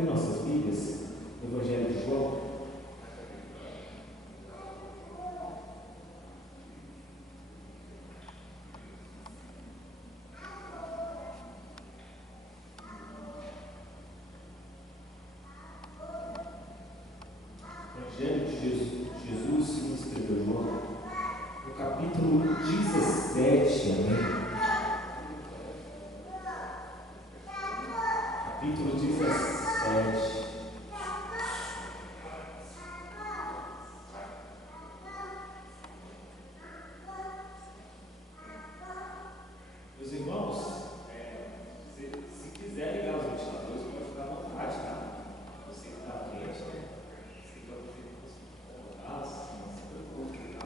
abrir nossas Bíblias no Evangelho de João. Evangelho de Jesus, segundo escreveu João, no capítulo 17, amém? Capítulo 17. Meus irmãos, se quiser ligar os ventiladores, pode ficar à vontade, tá? Você que está quente, né? Você que não se preocupe, tá?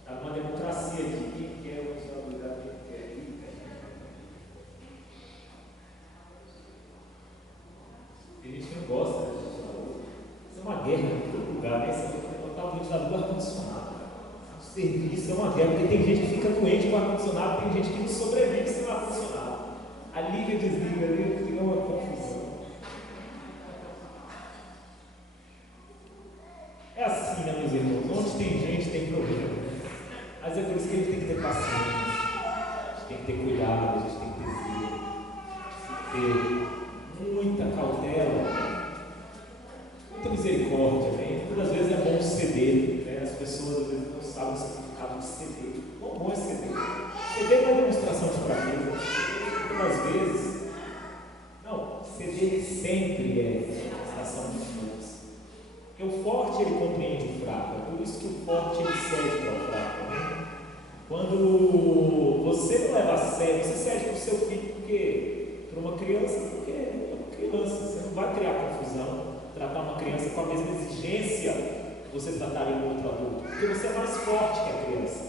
Está numa democracia aqui. Quem quer o ventilador da tem gente que não gosta de ventilador. Isso é uma guerra em todo lugar, né? Você tem que botar o ventilador do ar-condicionado. O serviço é uma guerra, porque tem gente que fica doente com o ar-condicionado, tem gente que não sobrevive sem o ar-condicionado. A liga desliga ali, fica uma confusão. É assim, né, meus irmãos? Onde tem gente, tem problema. Mas é por isso que a gente tem que ter paciência, a gente tem que ter cuidado, a gente tem que ter zelo, ter muita cautela, muita misericórdia, né? Muitas vezes é bom ceder, né? As pessoas às vezes não sabem o significado de ceder. Quão bom é ceder? Ceder não é demonstração de fraqueza. Muitas vezes, não, ceder sempre é demonstração de força. Porque o forte ele compreende o fraco, é por isso que o forte ele cede para o fraco, né? Quando você não leva a sério, você cede para o seu filho porque para uma criança, porque é uma criança, você não vai criar confusão, tratar uma criança com a mesma exigência que você trataria com outro adulto, porque você é mais forte que a criança.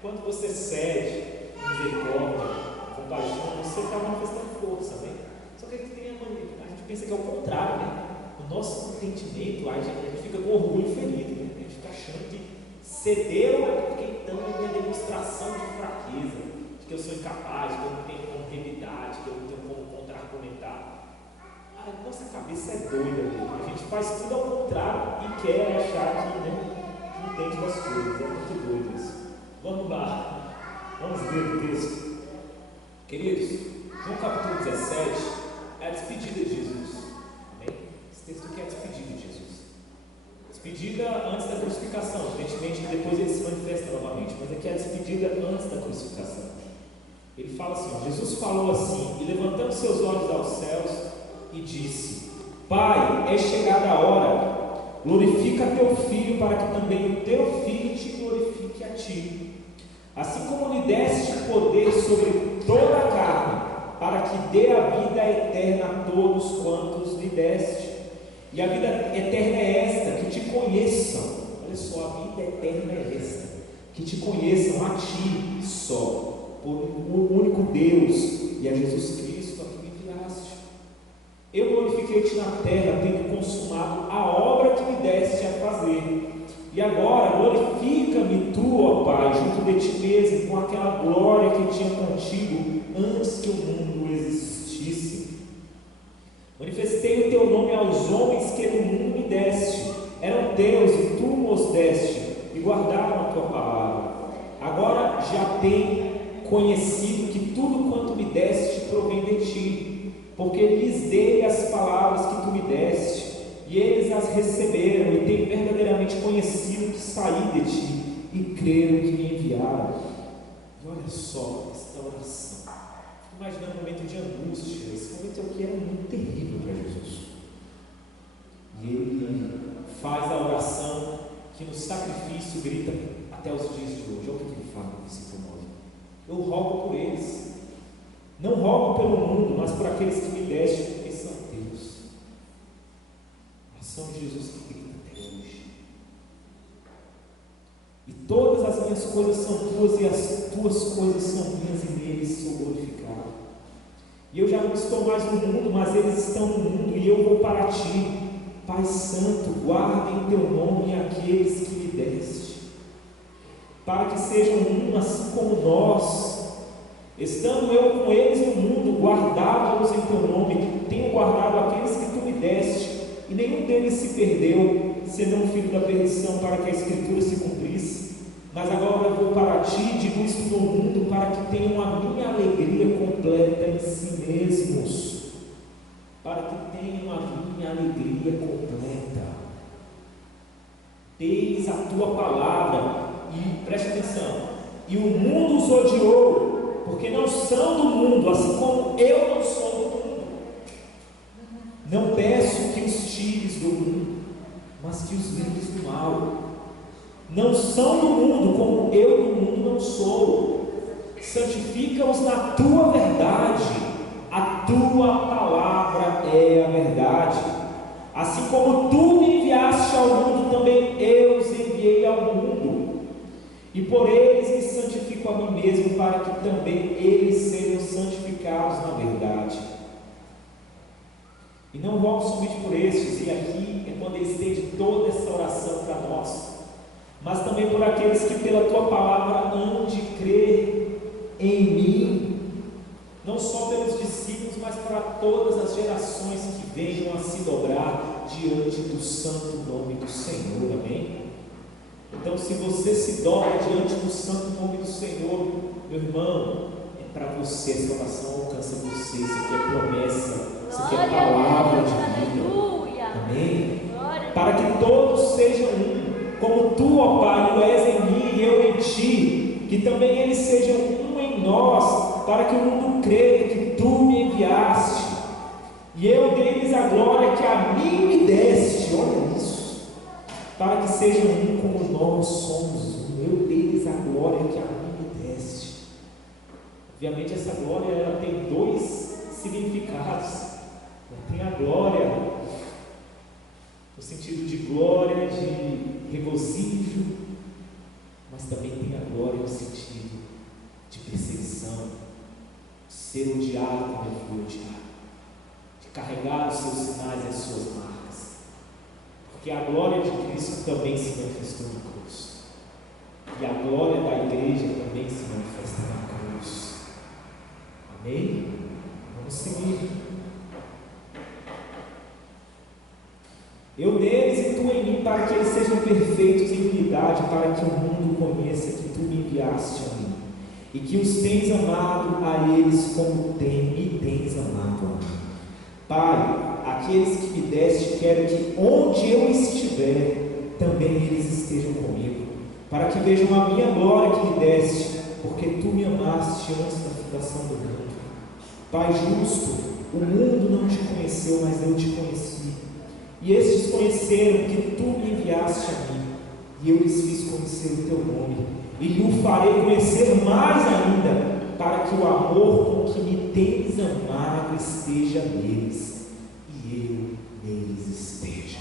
Quando você cede, misericórdia, compaixão, você está manifestando força, né? Só que a gente pensa que é o contrário, né? O nosso entendimento, a gente fica com orgulho ferido, né? A gente fica achando que ceder é porque então é uma demonstração de fraqueza, de que eu sou incapaz, que eu não tenho longevidade, que eu não tenho como contra-argumentar. A nossa cabeça é doida, né? A gente faz tudo ao contrário e quer achar que, né, que entende das coisas. É muito doido isso. Vamos lá, vamos ler o texto. Queridos, João capítulo 17 é a despedida de Jesus. Amém? Esse texto aqui é a despedida de Jesus. Despedida antes da crucificação, evidentemente que depois ele se manifesta novamente, mas aqui é a despedida antes da crucificação. Ele fala assim, ó, Jesus falou assim, e levantando seus olhos aos céus, e disse: Pai, é chegada a hora, glorifica teu filho, para que também o teu filho te glorifique a ti. Assim como lhe deste poder sobre toda a carne, para que dê a vida eterna a todos quantos lhe deste. E a vida eterna é esta, que te conheçam. Olha só, a vida eterna é esta, que te conheçam a ti só, por o único Deus, e a Jesus Cristo a que me enviaste. Eu glorifiquei-te na terra, tendo consumado a obra que me deste a fazer. E agora glorifica-me tu, ó Pai, junto de ti mesmo, com aquela glória que tinha contigo antes que o mundo existisse. Manifestei o teu nome aos homens que no mundo me deste. Eram teus e tu os deste, e guardaram a tua palavra. Agora já tenho conhecido que tudo quanto me deste provém de ti, porque lhes dei as palavras que tu me deste, e eles as receberam, e têm verdadeiramente conhecido que saí de ti, e creram que me enviaram. E olha só esta oração. Fico imaginando um momento de angústia. Esse momento aqui era muito terrível para Jesus. E ele faz a oração que no sacrifício grita até os dias de hoje. Olha o que ele fala no versículo 9. Eu rogo por eles. Não rogo pelo mundo, mas por aqueles que me deste, porque são teus. A oração de Jesus que grita até hoje. E todas as minhas coisas são tuas, e as tuas coisas são minhas, e neles sou glorificado. E eu já não estou mais no mundo, mas eles estão no mundo, e eu vou para ti. Pai Santo, guarda em teu nome aqueles que me deste, para que sejam um assim como nós. Estando eu com eles no mundo, guardava-os em teu nome, tenho guardado aqueles que tu me deste, e nenhum deles se perdeu, senão o filho da perdição, para que a Escritura se cumprisse. Mas agora eu vou para ti, digo isto no mundo, para que tenham a minha alegria completa em si mesmos. Para que tenham a minha alegria completa. Deis a tua palavra, e preste atenção, e o mundo os odiou, porque não são do mundo, assim como eu não sou do mundo. Não peço que os tires do mundo, mas que os livres do mal. Não são do mundo, como eu do mundo não sou. Santifica-os na tua verdade, a tua palavra é a verdade. Assim como tu me enviaste ao mundo, também eu os enviei ao mundo. E por eles me santifico a mim mesmo, para que também eles sejam santificados na verdade. E não rogo somente por estes, e aqui é quando ele estende toda essa oração para nós, mas também por aqueles que pela tua palavra hão de crer em mim, não só pelos discípulos, mas para todas as gerações que venham a se dobrar diante do santo nome do Senhor, amém? Então, se você se dobra diante do santo nome do Senhor, meu irmão, é para você, essa oração alcança você. Isso aqui é promessa, isso aqui é palavra de vida, amém? Para que todos sejam um, como tu, ó Pai, tu és em mim e eu em ti, que também eles sejam um em nós, para que o mundo creia que tu me enviaste, e eu dei-lhes a glória que a mim me deste. Olha isso, para que sejam um como nós somos um. Eu dei-lhes a glória que a mim me deste. Obviamente essa glória ela tem dois significados. Tem a glória no sentido de glória, de regozijo, mas também tem a glória no sentido de perseguição, de ser odiado como eu fui odiado, de carregar os seus sinais e as suas marcas, porque a glória de Cristo também se manifestou na cruz, e a glória da igreja também se manifesta na cruz, amém? Vamos seguir. Eu neles e tu em mim, para que eles sejam perfeitos em unidade, para que o mundo conheça que tu me enviaste a mim, e que os tens amado a eles como me tens amado a mim. Pai, aqueles que me deste, quero que onde eu estiver, também eles estejam comigo, para que vejam a minha glória que me deste, porque tu me amaste antes da fundação do mundo. Pai justo, o mundo não te conheceu, mas eu te conheci. E estes conheceram que tu me enviaste a mim, e eu lhes fiz conhecer o teu nome, e o farei conhecer mais ainda, para que o amor com que me tens amado esteja neles, e eu neles esteja.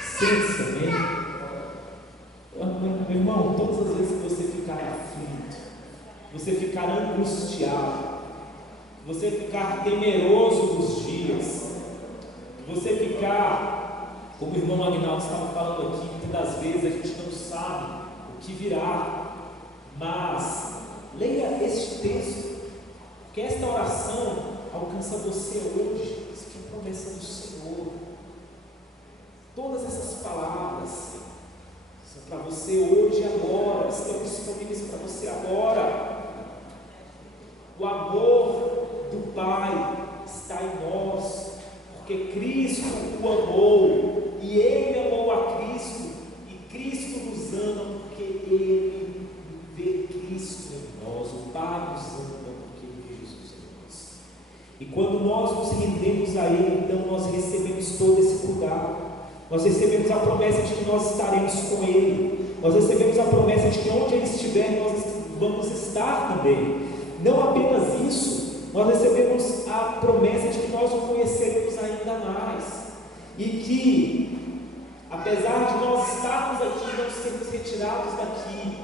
Sente-se, amém? Meu irmão, todas as vezes que você ficar aflito, você ficar angustiado, você ficar temeroso dos dias, você ficar, como o irmão Agnaldo estava falando aqui, muitas das vezes a gente não sabe o que virá, mas leia este texto, porque esta oração alcança você hoje. Isso que é promessa do Senhor. Todas essas palavras são para você hoje e agora, estão disponíveis para você agora. O amor do Pai está em nós, porque Cristo o amou, e Ele amou a Cristo, e Cristo nos ama porque Ele vê Cristo em nós. O Pai nos ama porque Ele vê Jesus em nós. E quando nós nos rendemos a Ele, então nós recebemos todo esse cuidado. Nós recebemos a promessa de que nós estaremos com Ele. Nós recebemos a promessa de que onde Ele estiver, nós vamos estar também. Não apenas isso, nós recebemos a promessa de que nós o conheceremos ainda mais, e que, apesar de nós estarmos aqui e não sermos retirados daqui,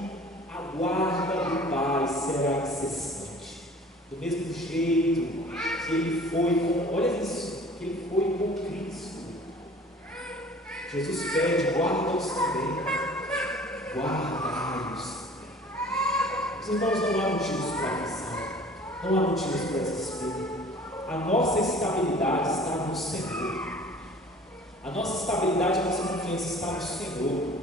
a guarda do Pai será incessante, do mesmo jeito que Ele foi com, olha isso, que Ele foi com Cristo. Jesus pede, guarda-os também, guarda-os. Irmãos, não há motivos para aflição, não há motivos para desespero. A nossa estabilidade está no Senhor. A nossa estabilidade, a nossa confiança está no Senhor.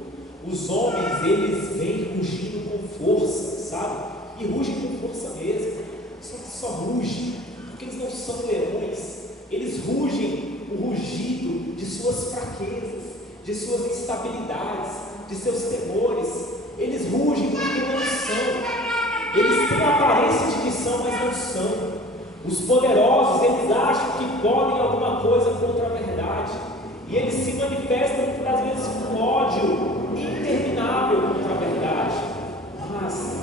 Os homens, eles vêm rugindo com força, sabe? E rugem com força mesmo. Só rugem, porque eles não são leões. Eles rugem o rugido de suas fraquezas, de suas instabilidades, de seus temores. Eles rugem porque não são. Eles têm a aparência de que são, mas não são. Os poderosos, eles acham que podem alguma coisa contra a verdade. E eles se manifestam, muitas vezes, com ódio interminável contra a verdade. Mas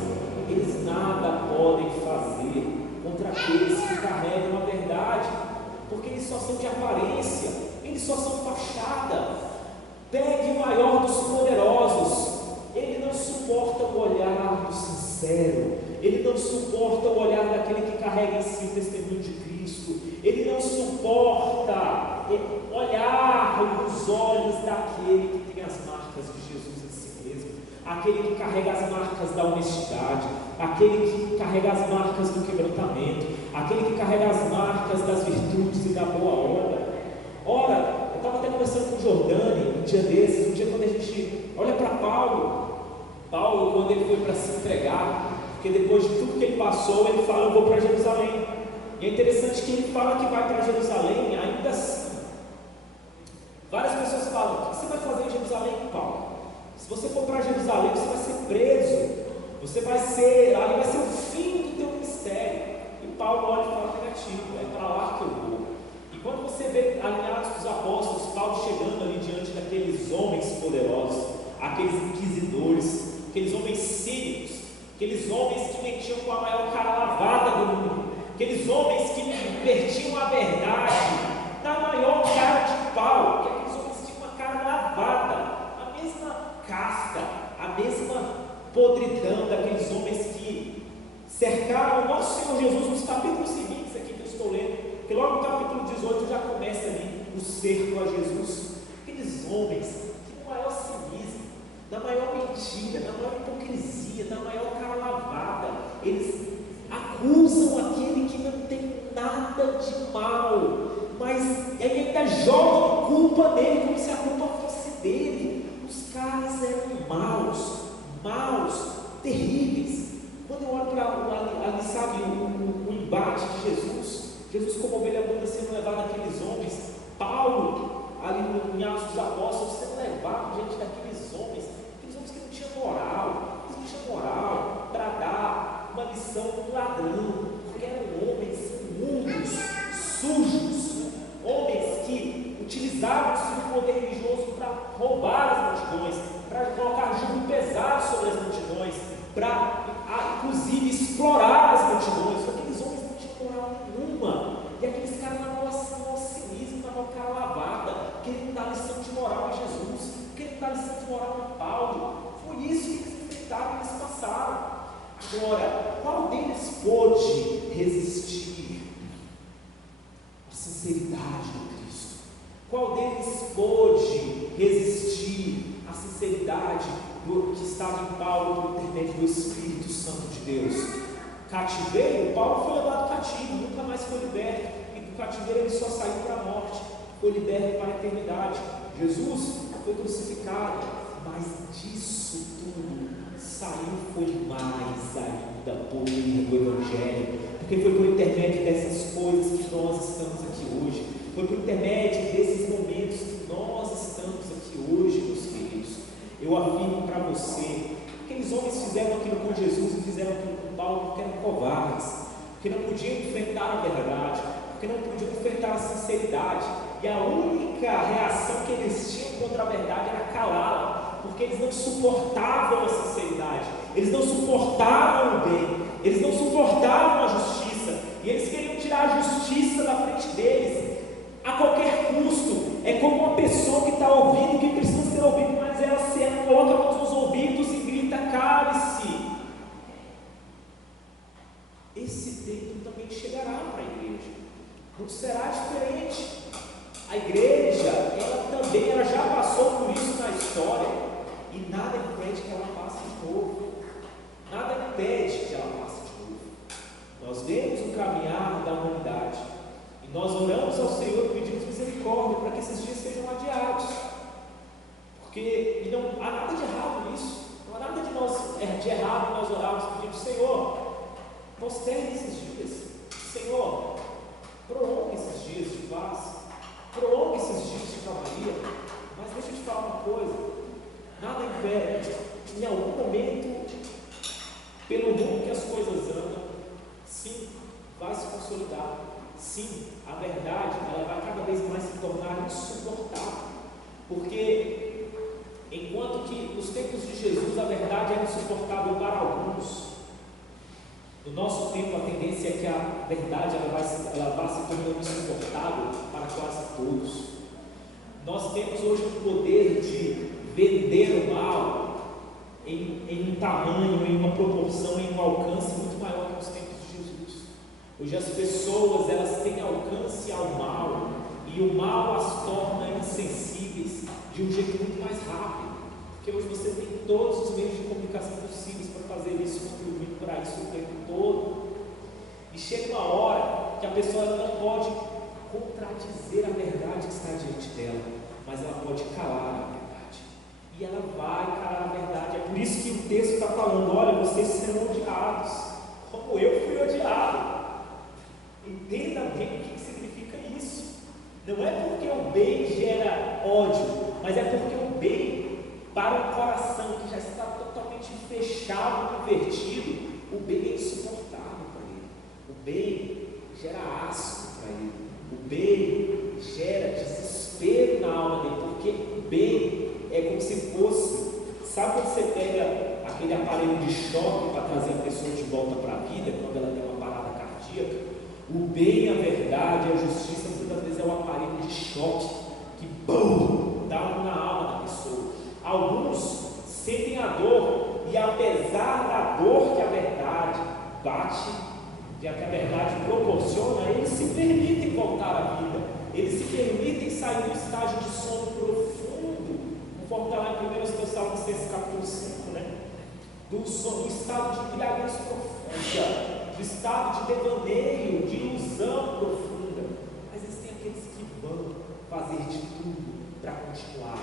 eles nada podem fazer contra aqueles que carregam a verdade, porque eles só são de aparência, eles só são fachada. Pegue o maior dos poderosos, ele não suporta o olhar do sincero, ele não suporta o olhar daquele que carrega em si o testemunho de Cristo, ele não suporta olhar nos olhos daquele que tem as marcas de Jesus em si mesmo, aquele que carrega as marcas da honestidade, aquele que carrega as marcas do quebrantamento, aquele que carrega as marcas das virtudes e da boa obra. Ora, eu estava até conversando com o Jordani um dia desses, um dia quando a gente olha para Paulo, quando ele foi para se entregar, porque depois de tudo que ele passou, ele fala: eu vou para Jerusalém. E é interessante que ele fala que vai para Jerusalém, ainda assim. Várias pessoas falam: o que você vai fazer em Jerusalém, Paulo? Se você for para Jerusalém, você vai ser preso, ali vai ser o fim do teu ministério. E Paulo olha e fala negativo: é para lá que eu vou. E quando você vê ali em Atos dos Apóstolos, Paulo chegando ali diante daqueles homens poderosos, aqueles inquisidores, aqueles homens cínicos, aqueles homens que metiam com a maior cara lavada do mundo, aqueles homens que invertiam a verdade na maior cara de pau, que aqueles homens tinham uma cara lavada, a mesma casta, a mesma podridão daqueles homens que cercaram o nosso Senhor Jesus nos capítulos seguintes aqui que eu estou lendo, porque logo no capítulo 18 já começa ali o cerco a Jesus. Aqueles homens que no maior cinismo, na maior mentira, na maior hipocrisia, na maior cara lavada, eles acusam aquele que não tem nada de mal, mas ainda jogam culpa nele como se a culpa fosse dele. Os caras eram maus, terríveis. Quando eu olho para ali, sabe, o embate de Jesus como ovelha muda sendo levado àqueles homens, Paulo ali em Atos dos Apóstolos sendo levado diante daqueles homens que não tinham moral para dar uma lição do ladrão, porque eram homens imundos, sujos, homens que utilizavam o seu poder religioso para roubar as multidões, para colocar jugo pesado sobre as multidões, para inclusive explorar as multidões. Aqueles homens não tinham moral nenhuma, e aqueles caras na maior cinismo, na maior cara lavada, querendo dar lição de moral a Jesus, querendo dar lição de moral a Paulo. Foi isso que eles enfrentaram, que eles passaram. Agora, qual deles pôde resistir à sinceridade do Cristo? Qual deles pôde resistir à sinceridade que estava em Paulo por intermédio do Espírito Santo de Deus? Cativeiro, Paulo foi levado cativo, nunca mais foi liberto, e do cativeiro ele só saiu para a morte, foi liberto para a eternidade. Jesus foi crucificado, mas disso tudo saiu foi mais ainda por meio do Evangelho, porque foi por intermédio dessas coisas que nós estamos aqui hoje, foi por intermédio desses momentos que nós estamos aqui hoje, meus queridos. Eu afirmo para você, aqueles homens fizeram aquilo com Jesus e fizeram aquilo com Paulo porque eram covardes, porque não podiam enfrentar a verdade, porque não podiam enfrentar a sinceridade, e a única reação que eles tinham contra a verdade era calá-la, porque eles não suportavam a sinceridade, eles não suportavam o bem, eles não suportavam a justiça, e eles queriam tirar a justiça da frente deles a qualquer custo. É como uma pessoa que está ouvindo, que precisa ser ouvido, mas ela se coloca a mão nos ouvidos e grita: cale-se. Esse tempo também chegará para a igreja, não será diferente. A igreja, ela já passou por isso na história, e nada impede que ela passe de novo, nada impede que ela Porque não há nada de errado nisso, não há nada de errado nós orarmos pedindo: Senhor, posterne esses dias, Senhor, prolongue esses dias de paz, prolongue esses dias de calmaria. Mas deixa eu te falar uma coisa: nada impede, em algum momento, pelo rumo que as coisas andam, sim, vai se consolidar, sim, a verdade ela vai cada vez mais se tornar insuportável, porque enquanto que nos tempos de Jesus a verdade era insuportável para alguns, no nosso tempo a tendência é que a verdade ela vai se tornando insuportável para quase todos. Nós temos hoje o poder de vender o mal em um tamanho, em uma proporção, em um alcance muito maior que nos tempos de Jesus. Hoje as pessoas elas têm alcance ao mal, e o mal as torna insensíveis de um jeito muito mais rápido, porque hoje você tem todos os meios de comunicação possíveis para fazer isso, contribuir para isso o tempo todo, e chega uma hora que a pessoa não pode contradizer a verdade que está diante dela, mas ela pode calar a verdade, e ela vai calar a verdade. É por isso que o texto está falando: olha, vocês serão odiados, como eu fui odiado. Entenda bem o que significa isso. Não é porque o bem gera ódio, mas é porque o bem, para um coração que já está totalmente fechado, invertido, o bem é insuportável para ele. O bem gera asco para ele. O bem gera desespero na alma dele, porque o bem é como se fosse, sabe quando você pega aquele aparelho de choque para trazer a pessoa de volta para a vida, quando ela tem uma parada cardíaca? O bem, a verdade, a justiça, muitas vezes é um aparelho de choque que dá na alma da pessoa. Alguns sentem a dor, e apesar da dor que a verdade bate, que a verdade proporciona, eles se permitem voltar à vida, eles se permitem sair do estágio de sono profundo, conforme está lá em 1 Tessalonicenses capítulo 5, né? Do estado de embriaguez profunda, do estado de devaneio, de ilusão profunda. Mas existem aqueles que vão fazer de tudo para continuar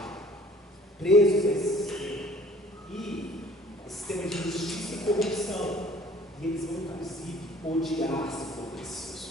presos a esse sistema, e esse sistema de injustiça e corrupção, e eles vão inclusive odiar se for preciso.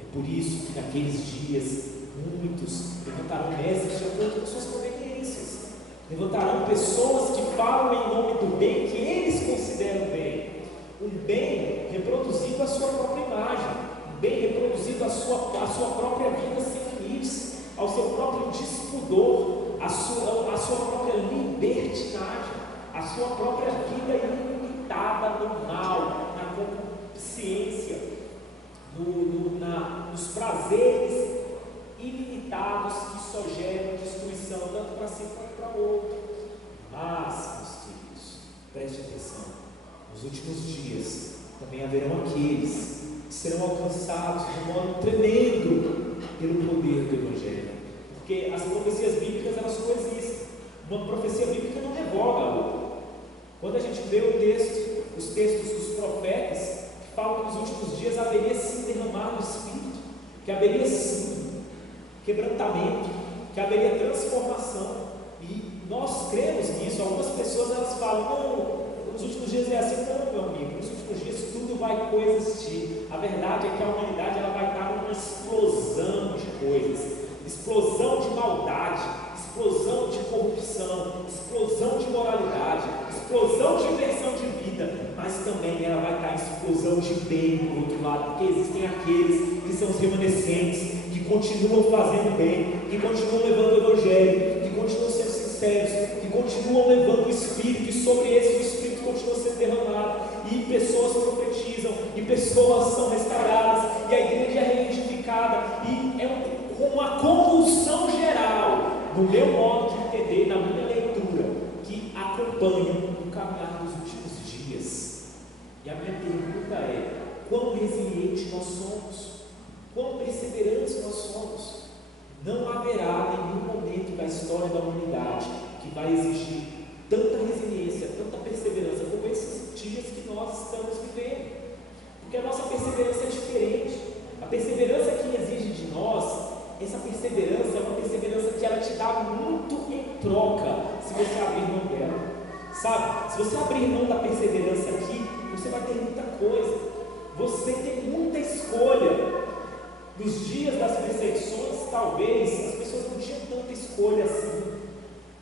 É por isso que naqueles dias muitos levantarão mestres de acordo com suas conveniências, levantarão pessoas que falam em nome do bem que eles consideram bem, um bem reproduzindo a sua própria imagem, um bem reproduzindo a sua própria vida sem limites, ao seu próprio despudor, a sua própria libertinagem, a sua própria vida ilimitada no mal, na concupiscência, nos prazeres ilimitados que só geram destruição, tanto para si quanto para o outro. Mas, meus filhos, preste atenção: nos últimos dias também haverão aqueles que serão alcançados de um modo tremendo pelo poder do Evangelho, porque as profecias bíblicas elas coexistem. Uma profecia bíblica não revoga a outra. Quando a gente lê os textos dos profetas que falam que nos últimos dias haveria sim derramar do Espírito, que haveria sim quebrantamento, que haveria transformação, e nós cremos nisso. Algumas pessoas elas falam: não, nos últimos dias é assim. Não, meu amigo, nos últimos dias tudo vai coexistir. A verdade é que a humanidade ela vai estar numa explosão de coisas, explosão de maldade, explosão de corrupção, explosão de moralidade, explosão de inversão de vida, mas também ela vai estar em explosão de bem do outro lado, porque existem aqueles que são os remanescentes, que continuam fazendo bem, que continuam levando o Evangelho, que continuam sendo sinceros, que continuam levando o Espírito, e sobre esse o Espírito continua sendo derramado, e pessoas profetizam, e pessoas são restauradas, e a igreja é reedificada, e é uma convulsão geral, no meu modo de entender, na minha leitura, que acompanha o caminhar dos últimos dias. E a minha pergunta é: quão resilientes nós somos? Quão perseverantes nós somos? Não haverá nenhum momento da história da humanidade que vai exigir tanta resiliência, tanta perseverança como esses dias que nós estamos vivendo, porque a nossa perseverança é diferente. A perseverança que exige de nós, essa perseverança é uma perseverança que ela te dá muito em troca. se você abrir mão dela. Sabe, se você abrir mão da perseverança aqui, você vai ter muita coisa. Você tem muita escolha. Nos dias das perseguições, talvez as pessoas não tinham tanta escolha assim.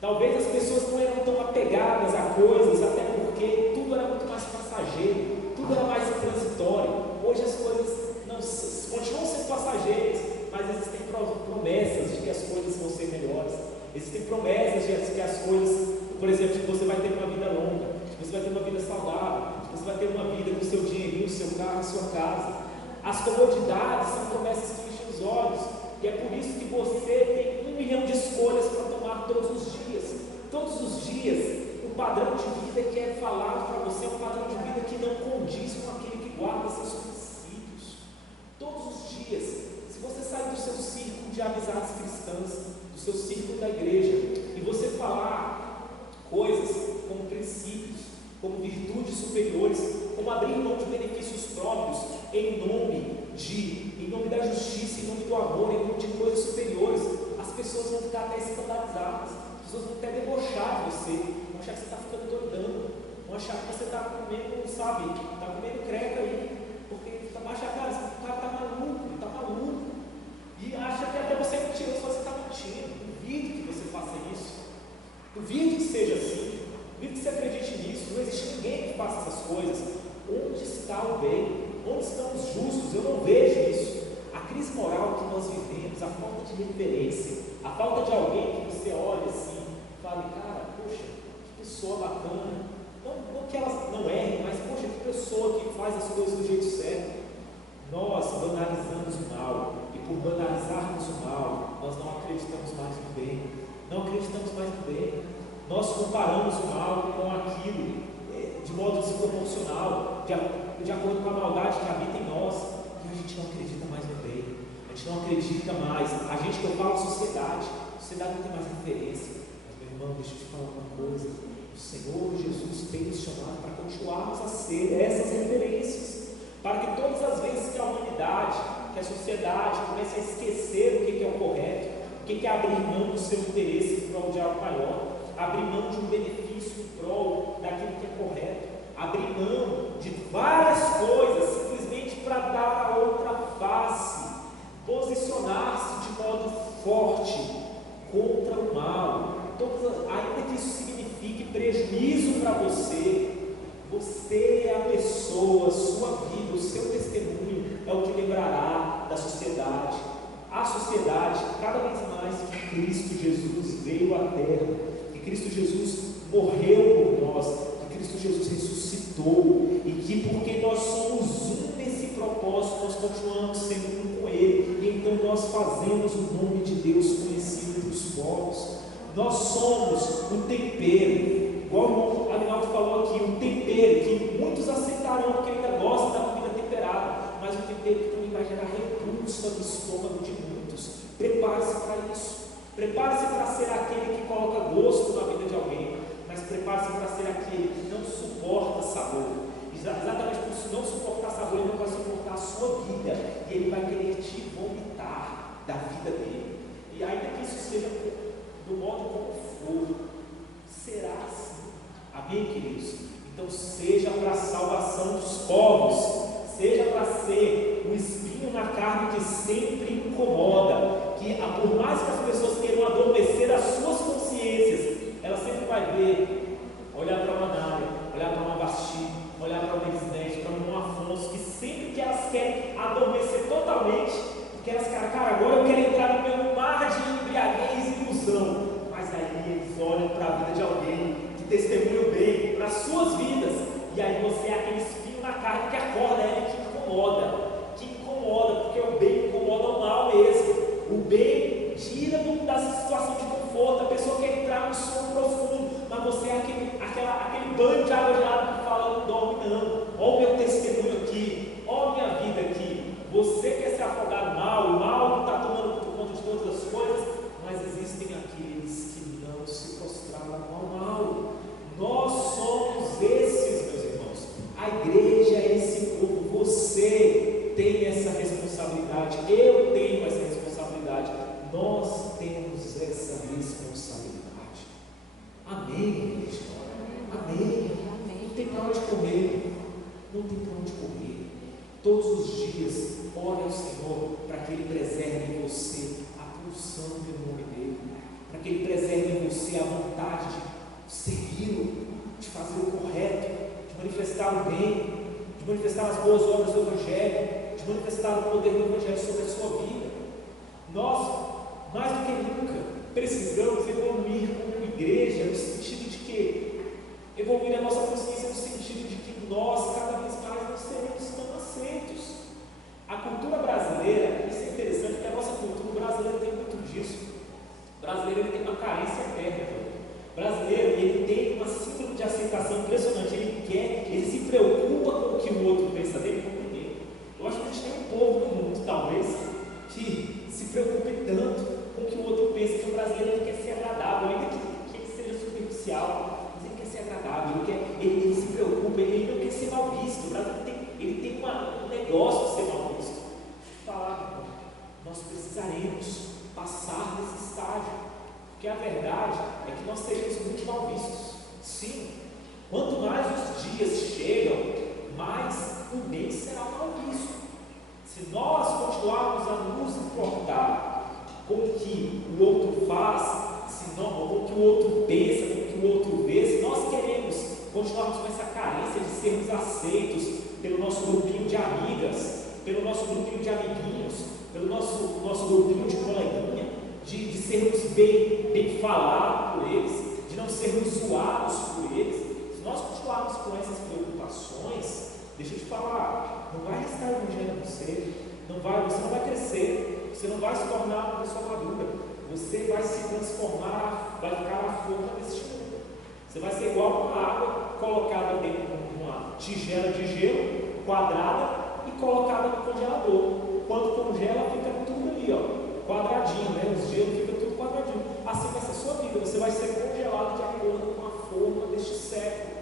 Talvez as pessoas não eram tão apegadas a coisas, até porque tudo era muito mais passageiro, tudo era mais transitório. Hoje as coisas não continuam sendo passageiras, mas existem promessas de que as coisas vão ser melhores. Existem promessas de que as coisas, por exemplo, que você vai ter uma vida longa, que você vai ter uma vida saudável, que você vai ter uma vida com o seu dinheirinho, o seu carro, a sua casa. As comodidades são promessas que enchem os olhos, e é por isso que você tem 1 milhão de escolhas para tomar todos os dias. Todos os dias, o padrão de vida que é falado para você é um padrão de vida que não condiz com aquele que guarda seus princípios. Todos os dias, se você sair do seu círculo de amizades cristãs, do seu círculo da igreja, e você falar coisas como princípios, como virtudes superiores, como abrir mão de benefícios próprios em nome da justiça, em nome do amor, em nome de coisas superiores, as pessoas vão ficar até escandalizadas, as pessoas vão até debochar de você, vão achar que você está ficando doidão, vão achar que você está comendo, sabe, está comendo creca aí, porque vão achar, cara, o cara está maluco, ele está maluco, e acha que até você é mentiroso, você está mentindo. Duvido que você faça isso, duvido que seja assim, duvido que você acredite nisso. Não existe ninguém que faça essas coisas. Onde está o bem? Onde estão os justos? Eu não vejo isso. A crise moral que nós vivemos, a falta de referência, a falta de alguém que você olha assim e fale, cara, poxa, que pessoa bacana, não que elas não errem, mas poxa, que pessoa que faz as coisas do jeito certo. Nós banalizamos o mal, e por banalizarmos o mal, nós não acreditamos mais no bem, não acreditamos mais no bem. Nós comparamos o mal com aquilo de modo desproporcional, de acordo com a maldade que habita em nós, e a gente não acredita mais no bem, a gente não acredita mais. A gente, que eu falo sociedade não tem mais referência. Mas, meu irmão, deixa eu te falar uma coisa: o Senhor Jesus tem nos chamado para continuarmos a ser essas referências, para que todas as vezes que a humanidade, que a sociedade comece a esquecer o que é o correto, o que é abrir mão do seu interesse em prol de algo maior, abrir mão de um benefício em prol daquilo que é correto, abrir mão de várias coisas simplesmente para dar a outra face, posicionar-se de modo forte contra o mal, ainda que isso signifique prejuízo para você. Você é a pessoa, a sua vida, o seu testemunho é o que lembrará da sociedade. A sociedade, cada vez mais, que Cristo Jesus veio à terra, que Cristo Jesus morreu por nós, que Cristo Jesus ressuscitou, e que porque nós somos um nesse propósito, nós continuamos sendo um com Ele, e então nós fazemos o nome de Deus conhecido entre os povos. Nós somos o tempero, igual o Agnaldo falou aqui, um tempero que muitos aceitarão porque ainda gostam da comida temperada, mas um tempero que também vai gerar repulsa no estômago de muitos. Prepare-se para isso. Prepare-se para ser aquele que coloca gosto na vida de alguém, mas prepare-se para ser aquele que não suporta sabor. Exatamente por isso, não suportar sabor, ele não vai suportar a sua vida, e ele vai querer te vomitar da vida dele. E ainda que isso seja do modo como for, será assim. Amém, queridos? Então seja para a salvação dos povos, seja para ser o espinho na carne que sempre incomoda, que por mais que as pessoas queiram adormecer as suas consciências, ela sempre vai ver, olhar para uma Nádia, olhar para uma Basti, olhar para uma Elisnete, para um Afonso, que sempre que elas querem adormecer totalmente, porque elas querem, cara, agora eu quero entrar no meu mar de embriaguez e ilusão, mas aí eles olham para a vida de alguém que testemunha o bem para as suas vidas, e aí você é aquele espinho na carne que acorda ela, que incomoda, porque o bem incomoda o mal mesmo. O bem tira da situação de conforto, a pessoa quer entrar no sono profundo, mas você é aquele banho de água gelada que fala, não dorme não, olha o meu testemunho aqui, olha a minha vida aqui. Você quer se afogar no mal, o mal está tomando conta de todas as coisas, mas existem aqueles que não se prostraram ao mal. Nós somos esses, meus irmãos. A igreja é esse povo. Você tem essa responsabilidade, eu tenho essa responsabilidade, nós temos essa responsabilidade. Amém. não tem para onde correr. Todos os dias, ore ao Senhor para que Ele preserve em você a pulsão pelo nome dEle, para que Ele preserve em você a vontade de segui-lo, de fazer o correto, de manifestar o bem, de manifestar as boas obras do Evangelho, de manifestar o poder do Evangelho sobre a sua vida. Nós, mais do que nunca, precisamos evoluir como igreja, no sentido de que evoluir a nossa consciência no sentido de que nós, cada vez mais, nos seremos tão aceitos. A cultura brasileira, isso é interessante, porque a nossa cultura, o brasileiro tem muito disso. O brasileiro ele tem uma carência eterna. O brasileiro ele tem uma síndrome de aceitação impressionante. Ele se preocupa com o que o outro pensa dele como ninguém. Eu acho que a gente tem um povo no mundo, talvez, que se preocupe tanto com o que o outro pensa, que o brasileiro ele quer ser agradável, ainda que ele seja superficial, mas ele quer ser agradável, ele se preocupa, ele não quer ser mal visto. O brasileiro ele tem um negócio de ser mal visto. Deixa eu falar, irmão, nós precisaremos passar desse estágio, porque a verdade é que nós seremos muito mal vistos. Sim, quanto mais os dias chegam, mais o bem será mal visto. Se nós continuarmos a nos importar com o que o outro faz, com o que o outro pensa, com o que o outro vê, se nós queremos continuarmos com essa carência de sermos aceitos pelo nosso grupinho de amigas, pelo nosso grupinho de amiguinhos, pelo nosso grupinho de coleguinha, de sermos bem falados por eles, de não sermos zoados por eles, se nós continuarmos com essas preocupações, deixa eu te falar, não vai restar o evangelho em você, você não vai crescer, você não vai se tornar uma pessoa madura, você vai se transformar, vai ficar na forma desse mundo. Você vai ser igual uma água colocada dentro de uma tigela de gelo quadrada e colocada no congelador. Quando congela, fica tudo ali, ó, quadradinho, né? Os gelos ficam tudo quadradinho. Assim vai ser a sua vida, você vai ser congelado de acordo com a forma deste século.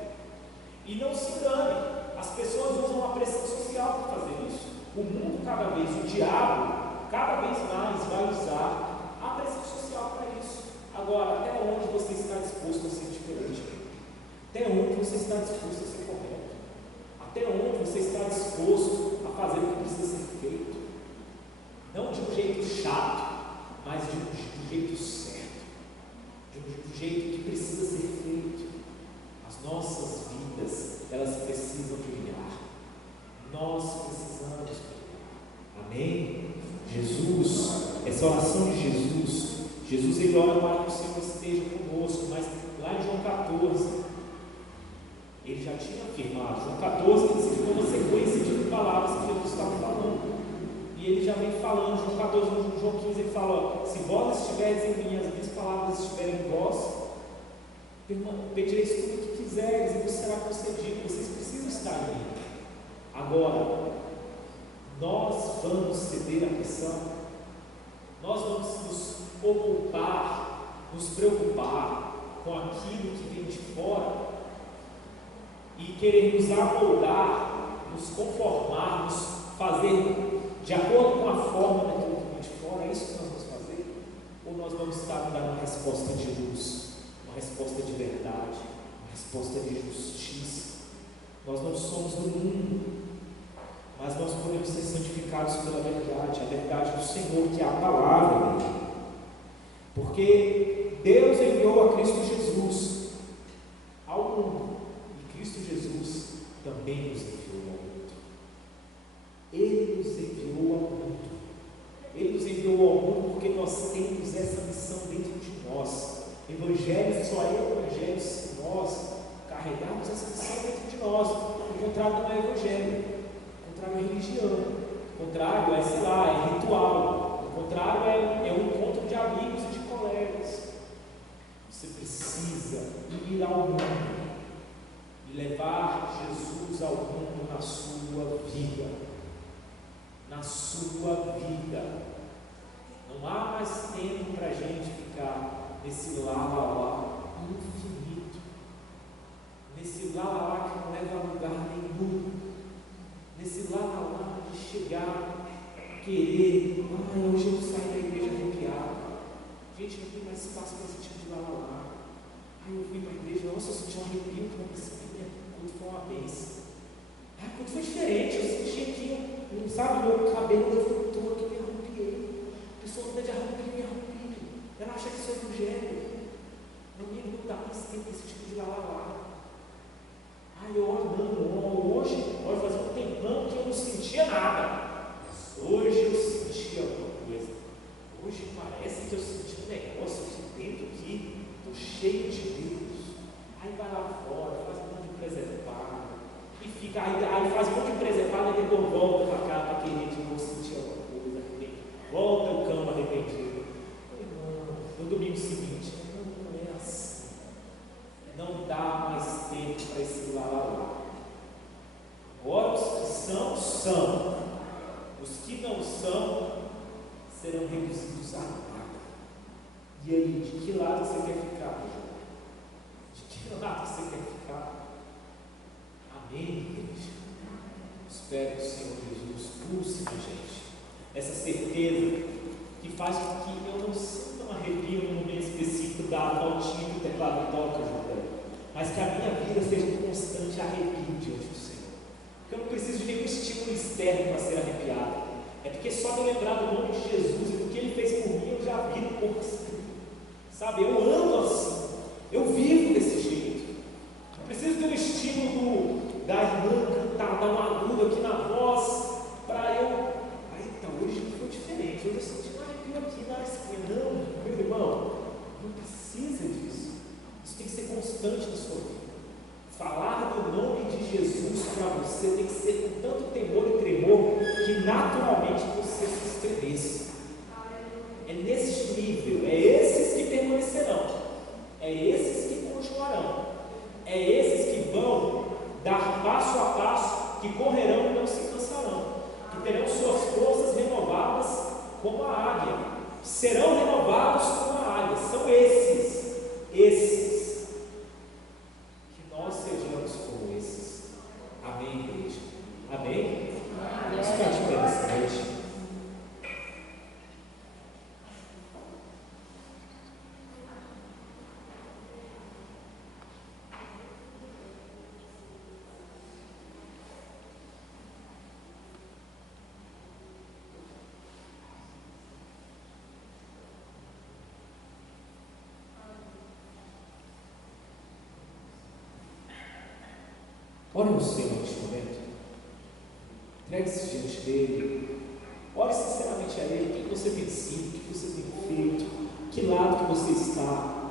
E não se engane, as pessoas usam a pressão social para fazer isso. O mundo cada vez, o diabo, cada vez mais vai usar a pressão social para isso. Agora, até onde você está disposto a ser diferente? Até onde você está disposto a ser correto? Até onde você está disposto a fazer o que precisa ser feito? Não de um jeito chato, mas de um jeito certo, de um jeito que precisa ser feito. As nossas vidas, elas precisam brilhar. Nós precisamos brilhar. Amém? Jesus, essa oração de Jesus ele ora para que o Senhor esteja conosco, mas lá em João 14, ele já tinha afirmado. João 14 significa uma sequência de palavras que Jesus estava falando. E ele já vem falando, João 14, João 15, ele fala: se vós estiveres em mim, as minhas palavras estiverem em vós, pedireis tudo o que quiseres e vos será concedido. Vocês precisam estar em mim. Agora, nós vamos ceder à pressão, nós vamos nos ocupar, nos preocupar com aquilo que vem de fora e querer nos amoldar, nos conformar, nos fazer de acordo com a forma daquilo que vem de fora. É isso que nós vamos fazer? Ou nós vamos estar dando uma resposta de luz, uma resposta de verdade, uma resposta de justiça? Nós não somos do mundo, mas nós podemos ser santificados pela verdade, a verdade do Senhor, que é a palavra dele. Porque Deus enviou a Cristo Jesus ao mundo, e Cristo Jesus também nos enviou ao mundo. Ele nos enviou ao mundo. Ele nos enviou ao mundo porque nós temos essa missão dentro de nós. Evangelho só é evangelho se nós carregarmos essa missão dentro de nós. O contrário não é evangelho. O contrário é religião, o contrário é, sei lá, é ritual, o contrário é um encontro de amigos e de colegas. Você precisa ir ao mundo e levar Jesus ao mundo na sua vida. Na sua vida. Não há mais tempo para a gente ficar nesse lá infinito, nesse lá que não leva a lugar nenhum. Nesse lá de chegar, querer, hoje eu saio da igreja arrepiado. Gente, não tem mais espaço para esse tipo de lá. Eu fui para a igreja, nossa, eu senti um arrepio na piscina, quando foi uma bênção. Porque foi diferente, eu senti aqui, sabe, meu cabelo levantou aqui, me arrupiei. A pessoa anda de arrupio. Ela acha que isso é evangelho. Não dá mais tempo esse tipo de lá. Eu oro não, hoje, fazia um tempão que eu não sentia nada. Mas hoje eu senti alguma coisa. Hoje parece que eu senti um negócio aqui dentro aqui, estou cheio de Deus. Aí vai lá fora, faz um monte de preservado. E fica, aí faz um monte de preservado e depois volta para cá para querer que eu sentir alguma coisa. Volta o cão arrependido. No domingo seguinte, não é assim. Não dá mais tempo para esse lá. Agora os que são. Os que não são, serão reduzidos a nada. E aí, de que lado você quer ficar, João? De que lado você quer ficar? Amém, igreja? Espero que o Senhor Jesus pulse na gente essa certeza que faz com que eu não sinta um arrepio no momento específico da notinha que o teclado toca, João, mas que a minha vida seja um constante arrepio diante do Senhor. Porque eu não preciso de nenhum estímulo externo para ser arrepiado. É porque só de eu lembrar do nome de Jesus e do que Ele fez por mim, eu já vi no corpo espírito. Sabe, eu ando assim, eu vivo desse jeito. Não preciso de um estímulo da irmã cantar, dar um agudo aqui na voz, para eu. Hoje foi diferente, hoje eu senti um arrepio aqui na esquina. Não, meu irmão, não precisa disso. Isso tem que ser constante na sua vida. Falar do nome de Jesus para você tem que ser com tanto temor e tremor que naturalmente você se estremeça. É nesse nível, é esses que permanecerão, é esses que continuarão, é esses que vão dar passo a passo, que correrão e não se cansarão, que terão suas forças renovadas como a águia, serão renovados como a águia. São esses, que nós sejamos como esses. Amém, igreja? Amém? Vamos ficar de pé nessa noite. Ore no Senhor neste momento. Entregue-se diante dele. Ore sinceramente a Ele. O que você tem sido? O que você tem feito? Que lado que você está?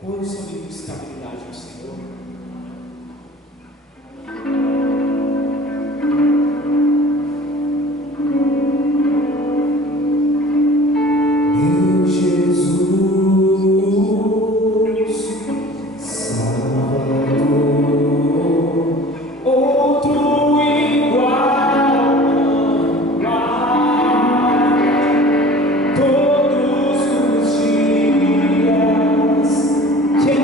Qual é o seu nível de estabilidade no Senhor? Quero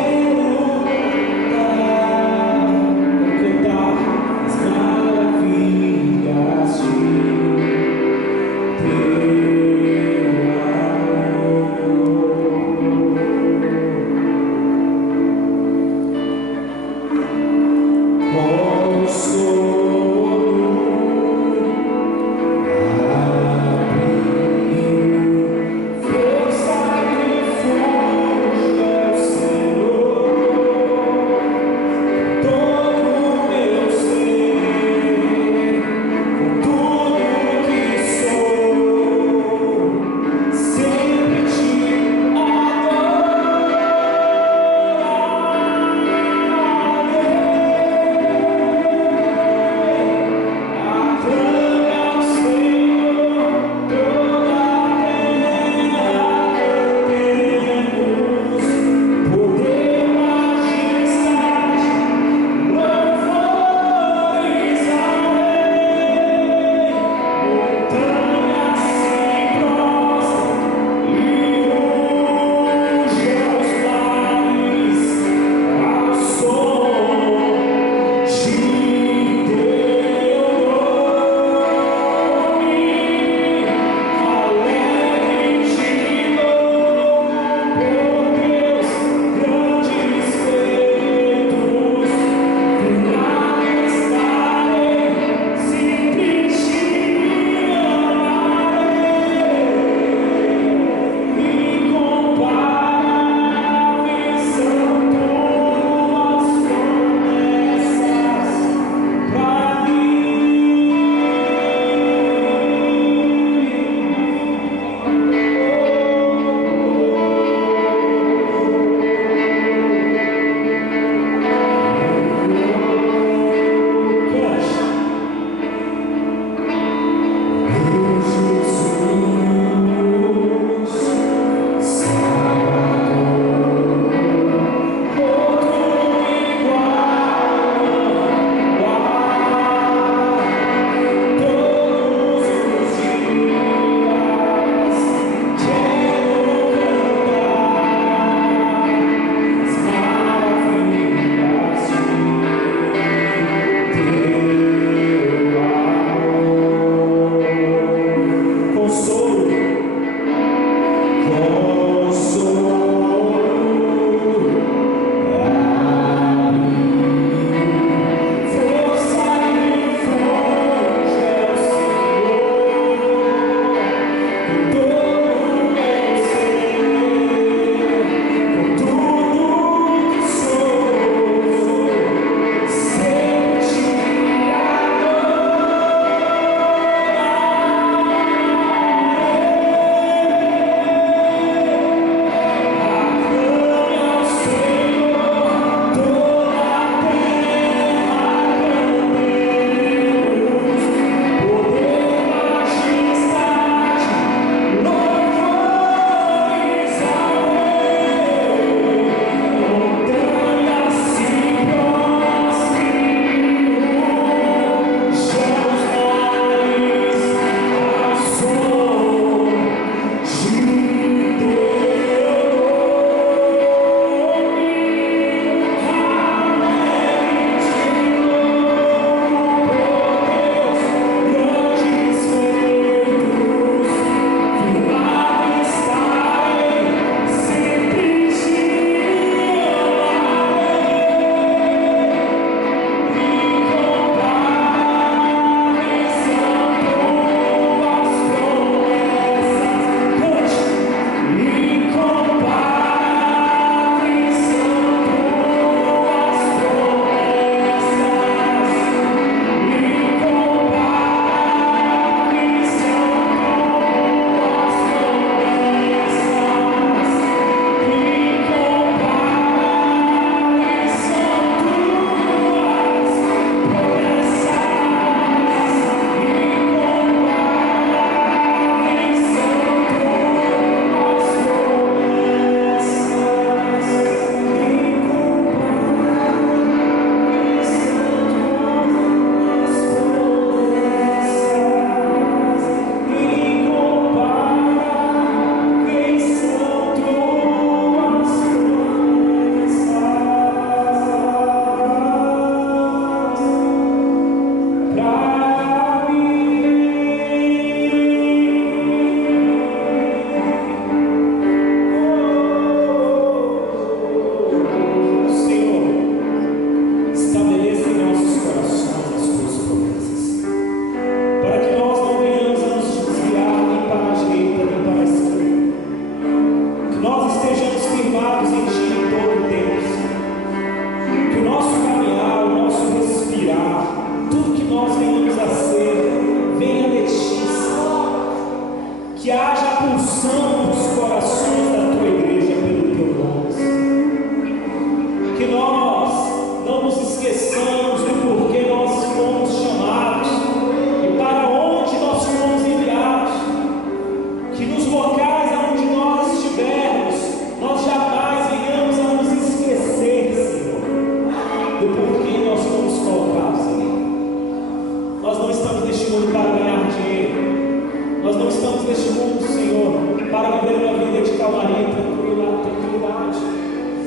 neste mundo, Senhor, para viver uma vida de calmaria e tranquilidade.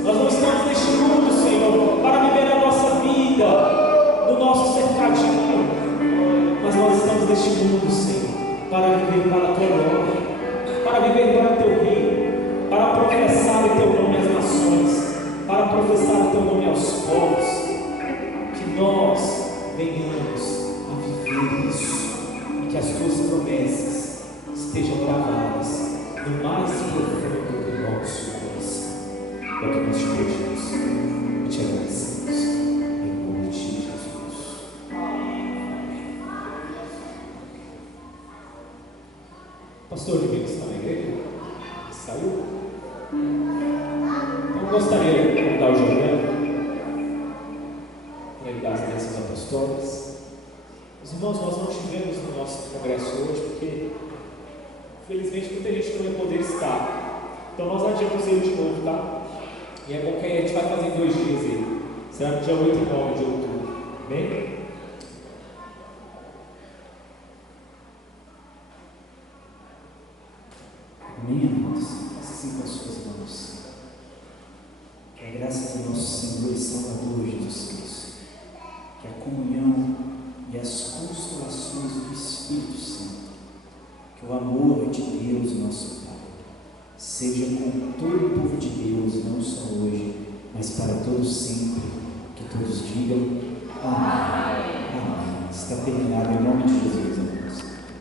Nós não estamos neste mundo, Senhor, para viver a nossa vida no nosso cercadinho, mas nós estamos neste mundo, Senhor, para viver para a Tua glória, para viver para o Teu reino, para professar o Teu nome às nações, para professar o Teu nome aos povos. Que nós venhamos a viver isso e que as Tuas promessas estejam gravadas no mais profundo do nosso coração. É o que nós te pedimos e te agradecemos em nome de Jesus. Pastor Divino está na igreja? Saiu? Então gostaria de convidar o Juliano para ele dar as bênçãos apostólicas. Os irmãos, nós não estivemos no nosso congresso hoje porque, infelizmente, muita gente não vai poder estar. Então nós adiamos ele de novo, tá? E é bom que a gente vai fazer em 2 dias ele. Será no dia 8 e 9 de outubro. Bem? Amém, irmãos? Assim com as suas mãos. Que a graça do nosso Senhor e Salvador Jesus Cristo, que a comunhão e as consolações do Espírito Santo, que o amor de Deus, nosso Pai, seja com todo o povo de Deus, não só hoje, mas para todos sempre. Que todos digam amém. Amém. Está terminado em nome de Jesus.